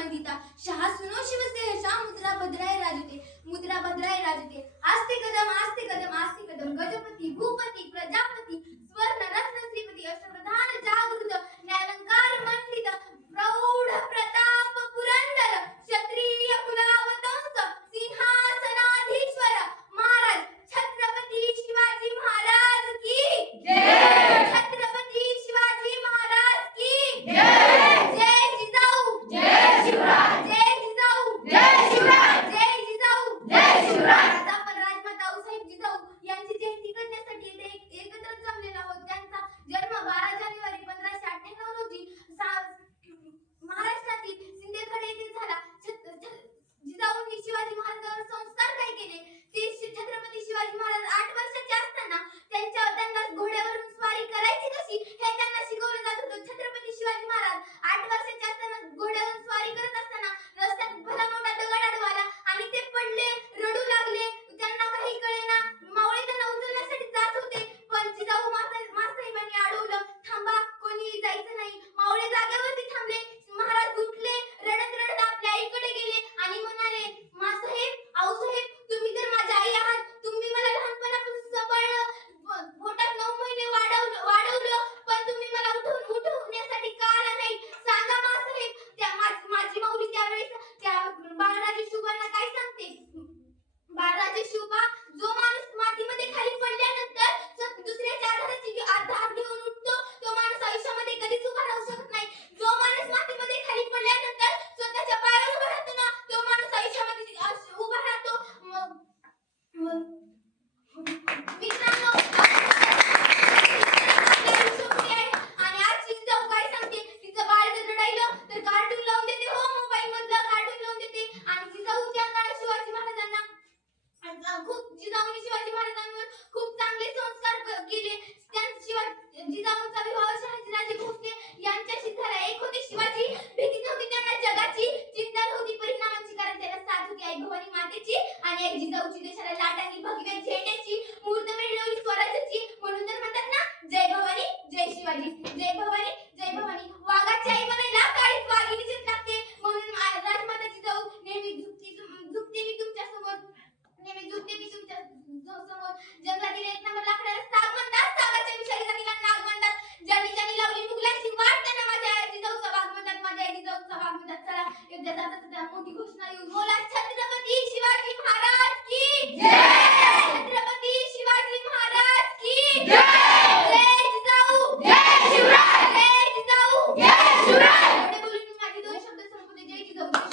वंदिता शाह सुनो शिवसेशा मुद्रा भद्राय राजते आस्ते कदम गजपती भूपती प्रजापती स्वर्ण रत्न श्रीपती अष्टप्रधान जागृत न्यायालंकार मंडित प्रौढ प्रताप पुरंदर क्षत्रिय कुलावतंस सिंहासनाधीश्वर महाराज छत्रपती शिवाजी महाराज की जय। छत्रपती शिवाजी महाराज की जय। जय जिजाऊ जय शिवराय। जय जिजाऊ जय शिवराय। जय जिजाऊ जय शिवराय। आज आपण राजमाता आऊसाहेब जिजाऊ यांची जयंती करण्यासाठी इथे एकत्र जमलेलो आहोत. त्यांचा जन्म 12 जानेवारी 1598 रोजी महाराष्ट्रातील सिंदखेड येथे झाला. जिजाऊंनी शिवाजी महाराजांवर संस्कार काय केले ते छत्रपती शिवाजी महाराज 8 वर्षाचे असताना त्यांना घोड्यावरून स्वारी करायची कशी हे त्यांना शिकवलं जात होतं. छत्रपती शिवाजी महाराज 8 वर्षाचे असताना घोड्यावरून स्वारी करत असताना रस्त्यात भला मोठा दगड आडवाला आणि ते पडले, रडू लागले. त्यांना काही कळेना. मावळे त्यांना उचलण्यासाठी जात होते, पण जिजाऊ मासाहेबांनी अडवलं. थांबा, कोणी जायचं नाही. मावळे जागेवरती थांबले. महाराज उठले, रडत रडत आपल्या आईकडे गेले आणि म्हणाले, मासाहेब, आऊसाहेब, तुम्ही तर माझ्या आई आहात. तुम्ही मला लहानपणापासून सांभाळलं, पोटात 9 महिने वाढवलं, पण तुम्ही मला उठवण्यासाठी का आला नाही? सांगा मासाहेब. माझी माऊली त्यावेळेस त्या बाळराजे शुभांना काय सांगते? बाळराजे शुभा, जो माणूस मातीमध्ये खाली पडल्यानंतर दुसऱ्याच्या आधार घेऊन उठतो तो माणूस आयुष्यामध्ये कधीच उभा राहू शकत नाही. जो माणूस मातीमध्ये खाली पडल्यानंतर स्वतःच्या पायावर उभा राहतो ना, तो माणूस आयुष्यामध्ये उभा राहतो. मित्रांनो, आणि आज जिजाऊ काय सांगते? तिचं बाळ जर रडायलं तर कार्टून लावून देते. हो, मोबाईल मधलं कार्टून लावून देते. आणि जिजाऊ त्या काळात शिवाजी महाराजांना जिजाऊंनी शिवाजी महाराजांवर खूप चांगले संस्कार केले. जिजाऊंचा विवाह शहाजीराजे भोसले यांच्याशी झाला. एक होते शिवाजी, भीती नव्हती त्यांना जगाची, चिंता नव्हती परिणामांची, कारण त्याला साथ होती आई भवानी मातेची आणि एक जिजाऊची देशाला लाट आणि भगव्या झेंड्याची, मुहूर्त मिळवली स्वराज्याची. म्हणून तर म्हणतात ना, जय भवानी जय शिवाजी. जय भवानी जय भवानी. वाघाची आई म्हणायला काळीच वाघिणीचीच लागते. म्हणून राजमाता जिजाऊ नेहमी झुकते मी तुमच्या समोर, जंगलातील 1 नंबर लाकडाला साग म्हणतात, सागाच्या विषारीला तिला नाग म्हणतात. ज्यांनी लावली मुघलांची वाट त्यांना माझ्या आई जिजाऊचा वाघ म्हणतात, माझ्या आई जिजाऊचा वाघ म्हणतात. चला, एकदा जाता मोठी घोषणा येऊन बोला, छत्रपती शिवाजी महाराज की जय. छत्रपती शिवाजी महाराज की जय. जय जिजाऊ जय शिवराय. जय जिजाऊ जय शिवराय. एवढे बोलून माझे 2 शब्द संपवते. जय जिजाऊ.